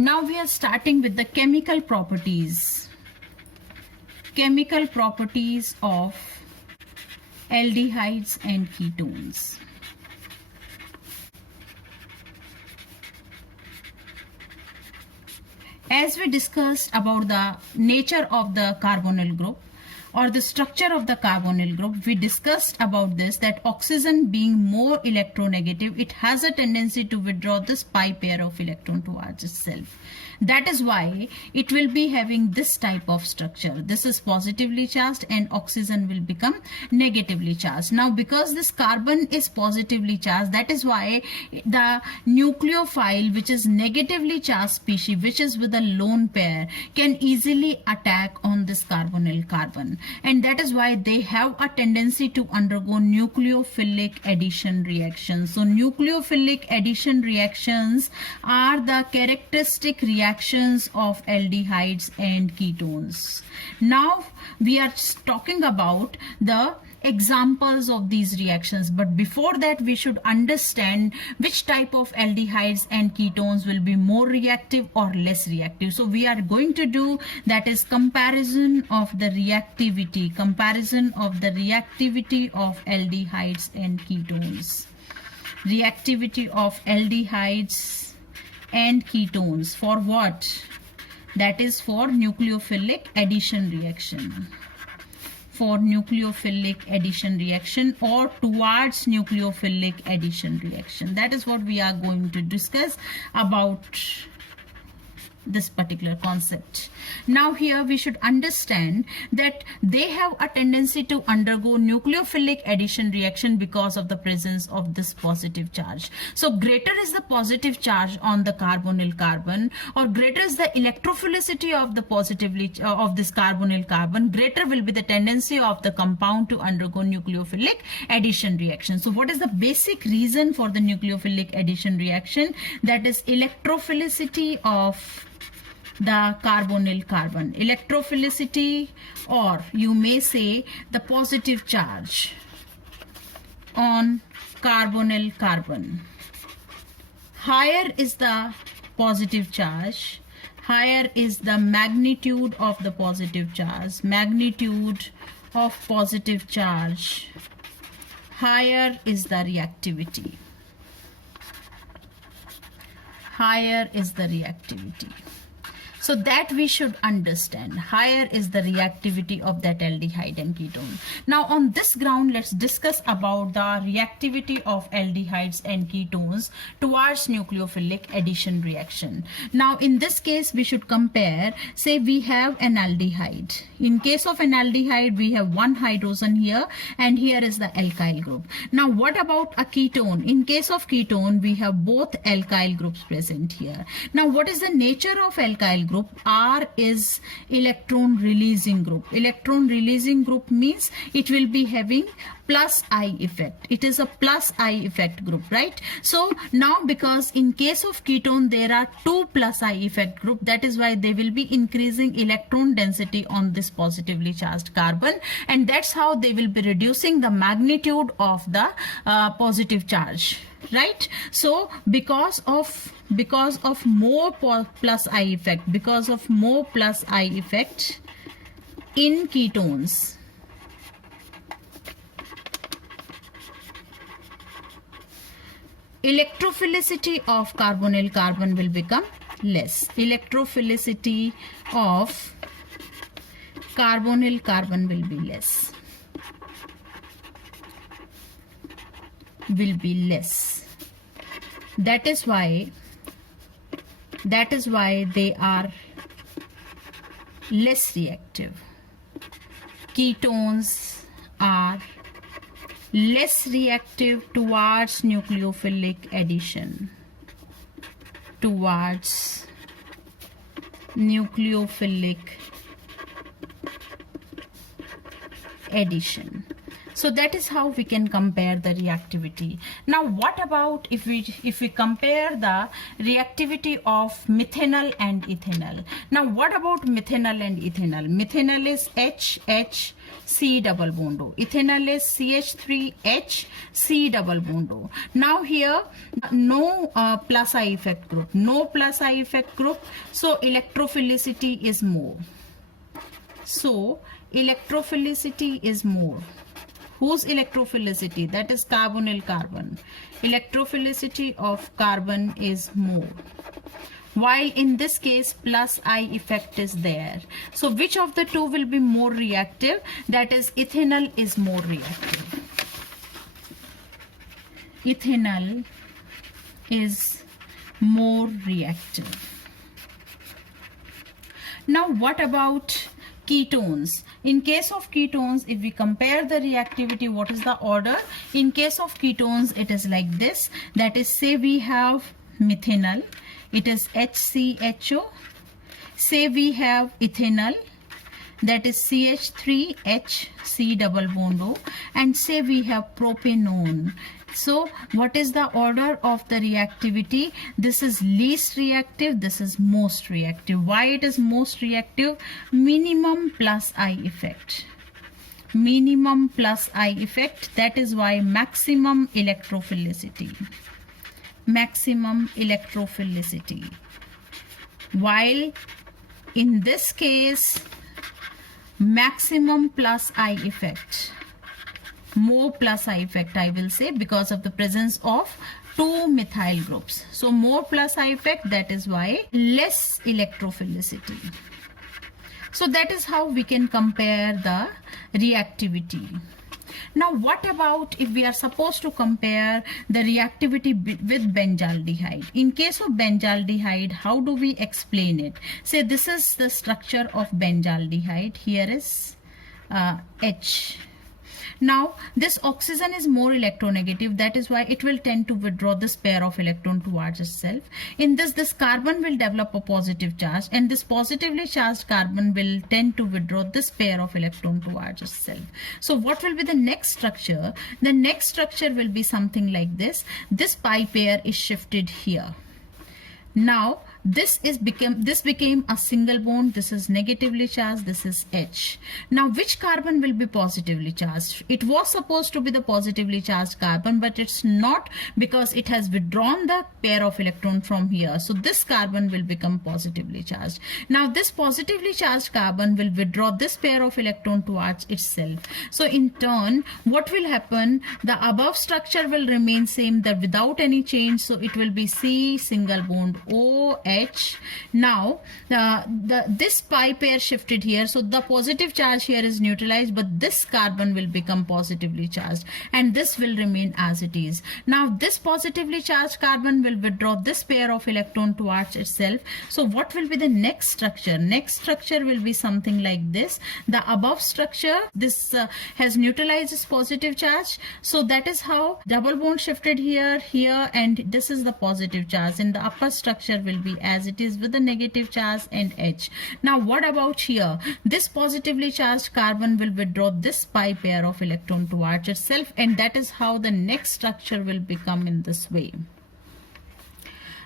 Now we are starting with the chemical properties. Chemical properties of aldehydes and ketones. As we discussed about the nature of the carbonyl group or the structure of the carbonyl group, we discussed about this, that oxygen being more electronegative, it has a tendency to withdraw this pi pair of electron towards itself. That is why it will be having this type of structure. This is positively charged and oxygen will become negatively charged. Now because this carbon is positively charged, that is why the nucleophile, which is negatively charged species, which is with a lone pair, can easily attack on this carbonyl carbon, and that is why they have a tendency to undergo nucleophilic addition reactions. So nucleophilic addition reactions are the characteristic reactions of aldehydes and ketones. Now we are talking about the examples of these reactions, but before that we should understand which type of aldehydes and ketones will be more reactive or less reactive. So we are going to do, that is, comparison of the reactivity of aldehydes and ketones. Reactivity of aldehydes and ketones for what? That is for nucleophilic addition reaction. For nucleophilic addition reaction or towards nucleophilic addition reaction. That is what we are going to discuss about this particular concept. Now here we should understand that they have a tendency to undergo nucleophilic addition reaction because of the presence of this positive charge. So greater is the positive charge on the carbonyl carbon, or greater is the electrophilicity of the positively of this carbonyl carbon, greater will be the tendency of the compound to undergo nucleophilic addition reaction. So what is the basic reason for the nucleophilic addition reaction? That is electrophilicity of the carbonyl carbon. Electrophilicity, or you may say the positive charge on carbonyl carbon. Higher is the positive charge, higher is the magnitude of the positive charge. Magnitude of positive charge, higher is the reactivity. Higher is the reactivity. So that we should understand. Higher is the reactivity of that aldehyde and ketone. Now on this ground, let's discuss about the reactivity of aldehydes and ketones towards nucleophilic addition reaction. Now in this case, we should compare, say we have an aldehyde. In case of an aldehyde, we have one hydrogen here and here is the alkyl group. Now what about a ketone? In case of ketone, we have both alkyl groups present here. Now what is the nature of alkyl group? R is electron releasing group. Electron releasing group means it will be having plus I effect. It is a plus I effect group, right? So now because in case of ketone there are two plus I effect group, that is why they will be increasing electron density on this positively charged carbon, and that's how they will be reducing the magnitude of the positive charge, right? So because of more plus I effect, because of more plus I effect in ketones, electrophilicity of carbonyl carbon will become less. Electrophilicity of carbonyl carbon will be less. Will be less. That is why they are less reactive. Ketones are less reactive towards nucleophilic addition. Towards nucleophilic addition. So that is how we can compare the reactivity. Now what about if we compare the reactivity of methanol and ethanol? Now what about methanol and ethanol? Methanol is H C double bond O. Ethanol is CH3H C double bond O. Now here no plus I effect group, no plus I effect group, so electrophilicity is more. So electrophilicity is more. Whose electrophilicity? That is carbonyl carbon. Electrophilicity of carbon is more. While in this case plus I effect is there. So which of the two will be more reactive? That is ethanol is more reactive. Ethanol is more reactive. Now what about ketones? In case of ketones, if we compare the reactivity, what is the order? In case of ketones, it is like this. That is, say we have methanol, it is HCHO. Say we have ethanol, that is CH3H C double bond O, and say we have propanone. So what is the order of the reactivity? This is least reactive, this is most reactive. Why it is most reactive? Minimum plus I effect. Minimum plus I effect, that is why maximum electrophilicity. Maximum electrophilicity. While in this case, maximum plus I effect. More plus I effect, I will say, because of the presence of two methyl groups. So more plus I effect, that is why less electrophilicity. So that is how we can compare the reactivity. Now what about if we are supposed to compare the reactivity with benzaldehyde? In case of benzaldehyde, how do we explain it? Say this is the structure of benzaldehyde. Here is H. Now this oxygen is more electronegative, that is why it will tend to withdraw this pair of electron towards itself. In this carbon will develop a positive charge, and this positively charged carbon will tend to withdraw this pair of electron towards itself. So what will be the next structure? The next structure will be something like this. This pi pair is shifted here. Now this became a single bond. This is negatively charged, this is H. Now which carbon will be positively charged? It was supposed to be the positively charged carbon, but it's not, because it has withdrawn the pair of electron from here. So this carbon will become positively charged. Now this positively charged carbon will withdraw this pair of electron towards itself. So in turn, what will happen? The above structure will remain same, that without any change. So it will be C single bond O H. Now this pi pair shifted here, so the positive charge here is neutralized, but this carbon will become positively charged, and this will remain as it is. Now this positively charged carbon will withdraw this pair of electron towards itself. So what will be the next structure? Next structure will be something like this. The above structure, this has neutralized its positive charge, so that is how double bond shifted here, and this is the positive charge, and the upper structure will be as it is with the negative charge and H. Now what about here? This positively charged carbon will withdraw this pi pair of electron towards itself, and that is how the next structure will become in this way.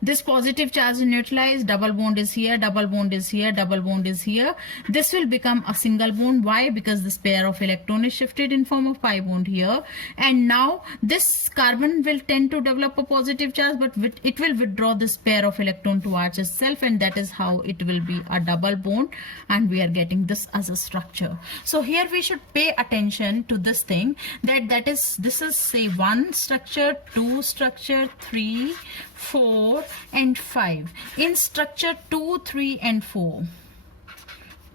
This positive charge is neutralized, double bond is here, double bond is here, double bond is here. This will become a single bond. Why? Because this pair of electron is shifted in form of pi bond here, and now this carbon will tend to develop a positive charge, but it will withdraw this pair of electron towards itself, and that is how it will be a double bond, and we are getting this as a structure. So here we should pay attention to this thing, this is say 1 structure, 2 structure, 3, 4 and 5. In structure 2, 3 and 4,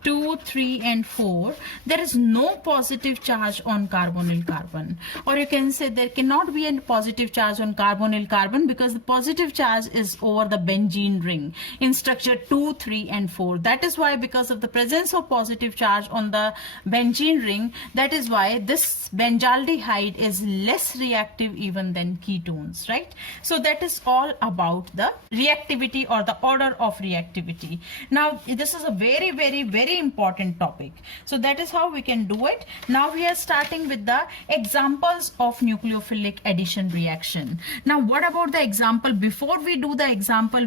2, 3 and 4, there is no positive charge on carbonyl carbon, or you can say there cannot be a positive charge on carbonyl carbon, because the positive charge is over the benzene ring in structure 2, 3 and 4. That is why, because of the presence of positive charge on the benzene ring, that is why this benzaldehyde is less reactive even than ketones, right? So that is all about the reactivity or the order of reactivity. Now this is a very very important topic. So that is how we can do it. Now we are starting with the examples of nucleophilic addition reaction. Now what about the example? Before we do the example,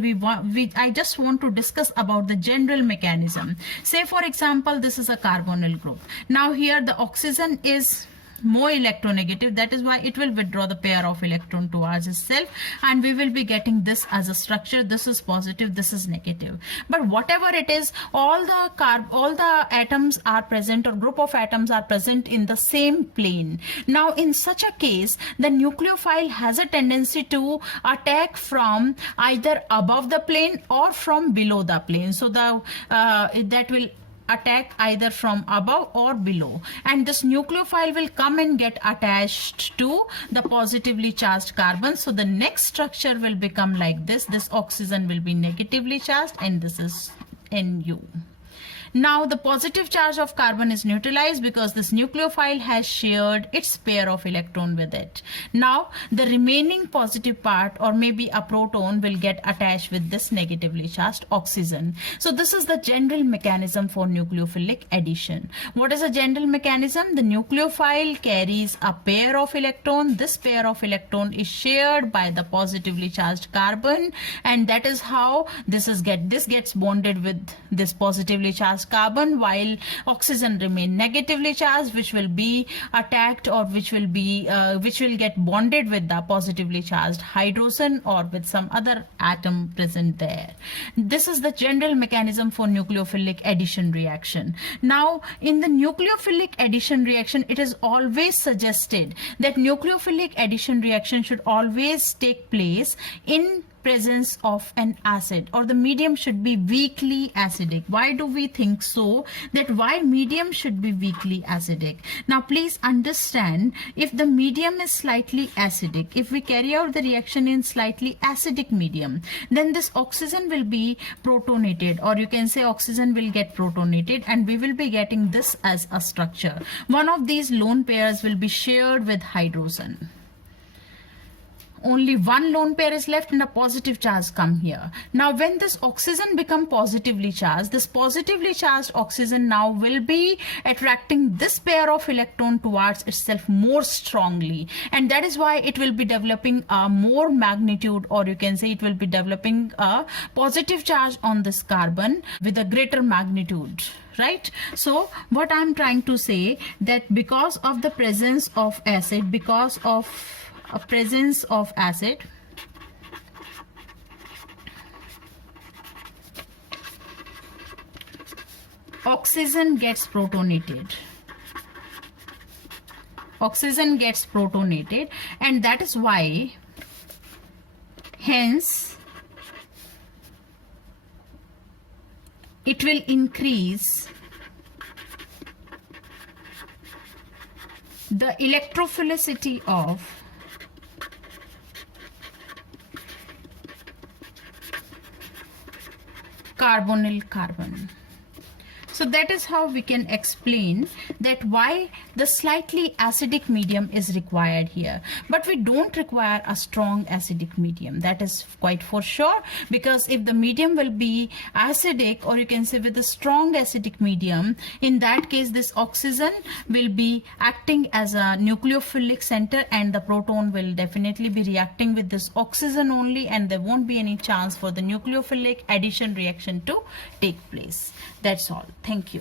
I just want to discuss about the general mechanism. Say for example, this is a carbonyl group. Now here the oxygen is more electronegative, that is why it will withdraw the pair of electron towards itself, and we will be getting this as a structure. This is positive, this is negative. But whatever it is, all the atoms are present, or group of atoms are present in the same plane. Now in such a case, the nucleophile has a tendency to attack from either above the plane or from below the plane. So that will attack either from above or below, and this nucleophile will come and get attached to the positively charged carbon. So the next structure will become like this oxygen will be negatively charged, and this is Nu. Now the positive charge of carbon is neutralized because this nucleophile has shared its pair of electron with it. Now the remaining positive part, or maybe a proton, will get attached with this negatively charged oxygen. So this is the general mechanism for nucleophilic addition. What is a general mechanism? The nucleophile carries a pair of electron. This pair of electron is shared by the positively charged carbon, and that is how this gets bonded with this positively charged carbon, while oxygen remain negatively charged, which will be attacked, or which will get bonded with the positively charged hydrogen or with some other atom present there. This is the general mechanism for nucleophilic addition reaction. Now in the nucleophilic addition reaction, it is always suggested that nucleophilic addition reaction should always take place in presence of an acid, or the medium should be weakly acidic. Why do we think so? That why medium should be weakly acidic? Now please understand, if the medium is slightly acidic, if we carry out the reaction in slightly acidic medium, then this oxygen will be protonated, or you can say oxygen will get protonated, and we will be getting this as a structure. One of these lone pairs will be shared with hydrogen. Only one lone pair is left, and a positive charge come here. Now when this oxygen become positively charged, this positively charged oxygen now will be attracting this pair of electron towards itself more strongly, and that is why it will be developing a more magnitude, or you can say it will be developing a positive charge on this carbon with a greater magnitude. Right? So what I'm trying to say, that because of the presence of acid, because of a presence of acid, oxygen gets protonated. Oxygen gets protonated, and that is why, hence, it will increase the electrophilicity of carbonyl carbon. So that is how we can explain that why the slightly acidic medium is required here. But we don't require a strong acidic medium. That is quite for sure, because if the medium will be acidic, or you can say with a strong acidic medium, in that case this oxygen will be acting as a nucleophilic center, and the proton will definitely be reacting with this oxygen only, and there won't be any chance for the nucleophilic addition reaction to take place. That's all. Thank you.